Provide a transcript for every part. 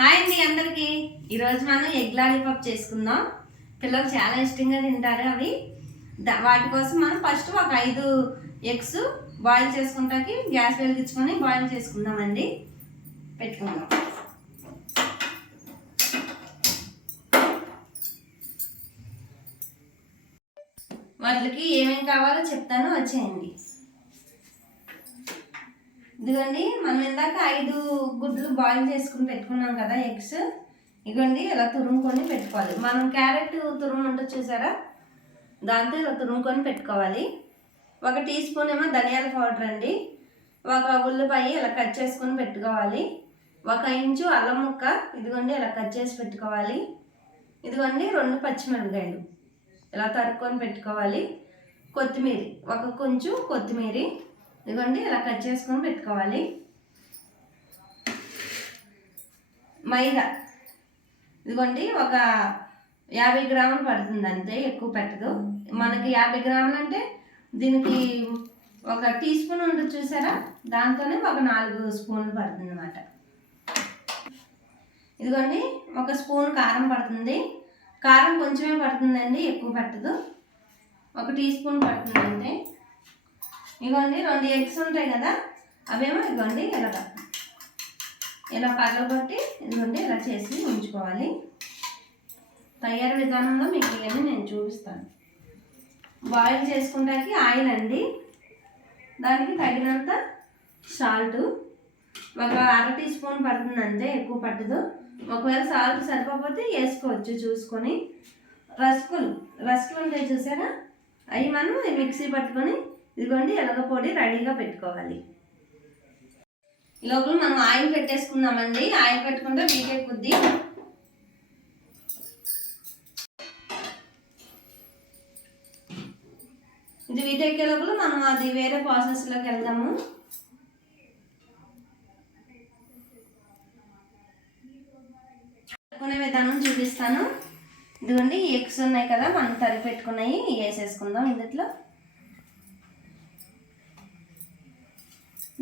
Hi అండి అందరికీ. ఈరోజు మనం ఎగ్ లాలీపాప్ చేసుకుందాం. పిల్లలు చాలా ఇష్టంగా తింటారు అవి. వాటి కోసం మనం ఫస్ట్ ఒక ఐదు ఎగ్స్ బాయిల్ చేసుకుంటాకి గ్యాస్ వెలిగించుకొని బాయిల్ చేసుకుందామండి. పెట్టుకుందాం. వాటికి ఏమేమి కావాలో చెప్తాను. వచ్చేయండి. ఇదిగోండి మనం ఇందాక ఐదు గుడ్లు బాయిల్ చేసుకుని పెట్టుకున్నాం కదా ఎగ్స్. ఇదిగోండి ఇలా తురుముకొని పెట్టుకోవాలి. మనం క్యారెట్ తురుము ఉంటుంది చూసారా? దాంతో ఇలా తురుముకొని పెట్టుకోవాలి. ఒక టీ స్పూన్ ఏమో ధనియాల పౌడర్ అండి. ఒక ఉల్లిపాయ ఇలా కట్ చేసుకొని పెట్టుకోవాలి. ఒక ఇంచు అల్లం ముక్క ఇదిగోండి ఇలా కట్ చేసి పెట్టుకోవాలి. ఇదిగోండి రెండు పచ్చిమిరపకాయలు. ఇలా తరుక్కొని పెట్టుకోవాలి. కొత్తిమీర ఒక కొంచెం కొత్తిమీర. ఇదిగోండి ఇలా కట్ చేసుకొని పెట్టుకోవాలి. మైదా. ఇదిగోండి ఒక యాభై గ్రాములు పడుతుంది అంతే ఎక్కువ పెట్టదు. మనకి యాభై గ్రాములు అంటే దీనికి ఒక టీ స్పూన్ ఉంటుంది చూసారా? దాంతోనే ఒక నాలుగు స్పూన్లు పడుతుంది అనమాట ఇదిగోండి ఒక స్పూన్ కారం పడుతుంది. కారం కొంచెమే పడుతుందండి ఎక్కువ పట్టదు. ఒక టీ స్పూన్ పడుతుంది అంతే. ఇగోండి రెండు ఎగ్స్ ఉంటాయి కదా అవేమో ఇగోండి ఇలాగ ఇలా పగలగొట్టి ఇదిగోండి ఇలా చేసి ఉంచుకోవాలి. తయారు విధానంలో మీకు ఇవన్నీ నేను చూపిస్తాను. బాయిల్ చేసుకుంటానికి ఆయిల్ అండి. దానికి తగినంత సాల్ట్ ఒక అర టీ స్పూన్ పడుతుంది అంతే ఎక్కువ పట్టదు. ఒకవేళ సాల్ట్ సరిపోతే వేసుకోవచ్చు చూసుకొని. రస్కులు రస్కులు ఉంటాయి చూసారా? అవి మనం మిక్సీ పట్టుకొని ఇదిగోండి ఎలగ పొడి రెడీగా పెట్టుకోవాలి. ఈ లోపల మనం ఆయిల్ పెట్టేసుకుందామండి. ఆయిల్ పెట్టుకుంటే వీకే కొద్ది ఇది వీటెక్కే లోపల మనం అది వేరే ప్రాసెస్లోకి వెళ్దాము. పెట్టుకునే విధానం చూపిస్తాను. ఇదిగోండి ఎగ్స్ ఉన్నాయి కదా మనం తరిగి పెట్టుకున్నాయి. వేసేసుకుందాం ఇందులో.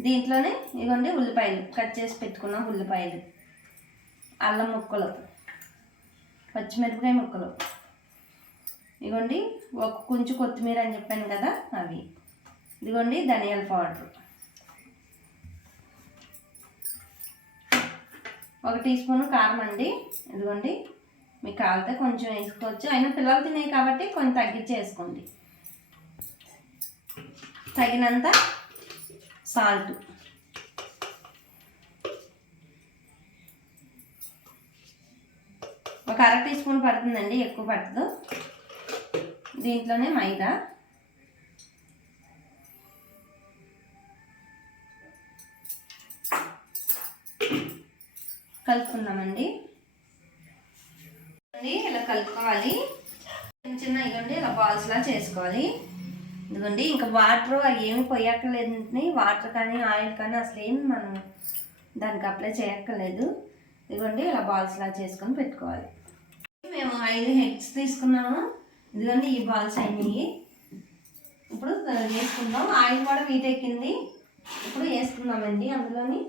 దీంట్లోనే ఇదిగోండి ఉల్లిపాయలు. కట్ చేసి పెట్టుకున్నాం ఉల్లిపాయలు. అల్లం ముక్కలు. పచ్చిమిరపకాయ ముక్కలు. ఇదిగోండి ఒక కొంచెం కొత్తిమీర అని చెప్పాను కదా అవి. ఇదిగోండి ధనియాల పౌడర్. ఒక టీ స్పూన్ కారం అండి. ఇదిగోండి. మీకు కావాలితే కొంచెం వేసుకోవచ్చు. అయినా పిల్లలు తినేవి కాబట్టి కొంచెం తగ్గించి వేసుకోండి తగినంత సాల్ట్. ఒక అర టీ స్పూన్ పడుతుందండి ఎక్కువ పట్టదు. దీంట్లోనే మైదా. కలుపుకుందామండి. ఇలా కలుపుకోవాలి. చిన్న చిన్న ఇవ్వండి ఇలా బాల్స్లా చేసుకోవాలి. ఇదిగోండి ఇంకా వాటర్ అవి ఏమి పోయక్కర్లేదు వాటర్ కానీ ఆయిల్ కానీ అసలు ఏమి మనం దానికి అప్లై చేయక్కర్లేదు. ఇదిగోండి ఇలా బాల్స్ లా చేసుకొని పెట్టుకోవాలి. మేము ఐదు హెడ్స్ తీసుకున్నాము. ఇదిగోండి ఈ బాల్స్ అయినాయి ఇప్పుడు వేసుకుందాం. ఆయిల్ కూడా వీట్ ఎక్కింది. ఇప్పుడు వేసుకుందామండి అందులోని.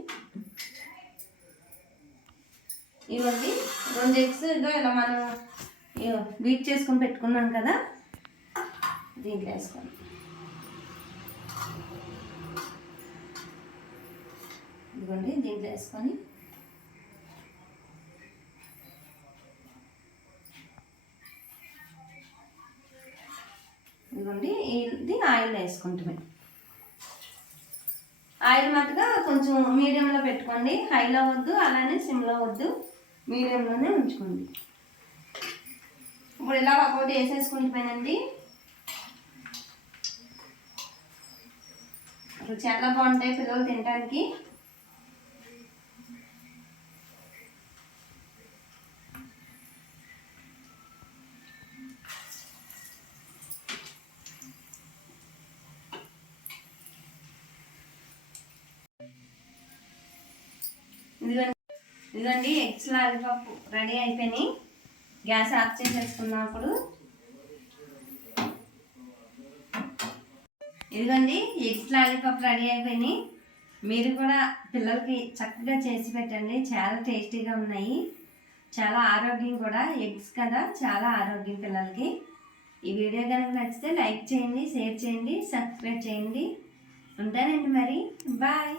ఇవ్వండి రెండు ఎగ్స్ ఇలా మనం వీట్ బీట్ చేసుకొని పెట్టుకున్నాం కదా. దీంట్లో వేసుకోండి. ఇదిగోండి దీంట్లో వేసుకొని. ఇదిగోండి ఇది ఆయిల్ వేసుకుంటామే ఆయిల్ మాత్రగా కొంచెం మీడియంలో పెట్టుకోండి. హైలో వద్దు అలానే సిమ్లో వద్దు. మీడియంలోనే ఉంచుకోండి. ఇప్పుడు ఇలా ఒకటి వేసేసుకుంటున్నానండి. చాలా బాగుంటాయి పిల్లలు తినడానికి ఇదిగోండి ఇదిగోండి ఎగ్స్ లాలిపప్పు రెడీ అయిపోయినాయి. గ్యాస్ ఆఫ్ చేసేసుకున్నప్పుడు ఇదిగోండి ఎగ్స్ లాలీపాప్ రెడీ అయిపోయినాయి. మీరు కూడా పిల్లలకి చక్కగా చేసి పెట్టండి. చాలా టేస్టీగా ఉన్నాయి. చాలా ఆరోగ్యం కూడా. ఎగ్స్ కదా చాలా ఆరోగ్యం పిల్లలకి. ఈ వీడియో కనుక నచ్చితే లైక్ చేయండి షేర్ చేయండి సబ్స్క్రైబ్ చేయండి. ఉంటానండి మరి. బాయ్.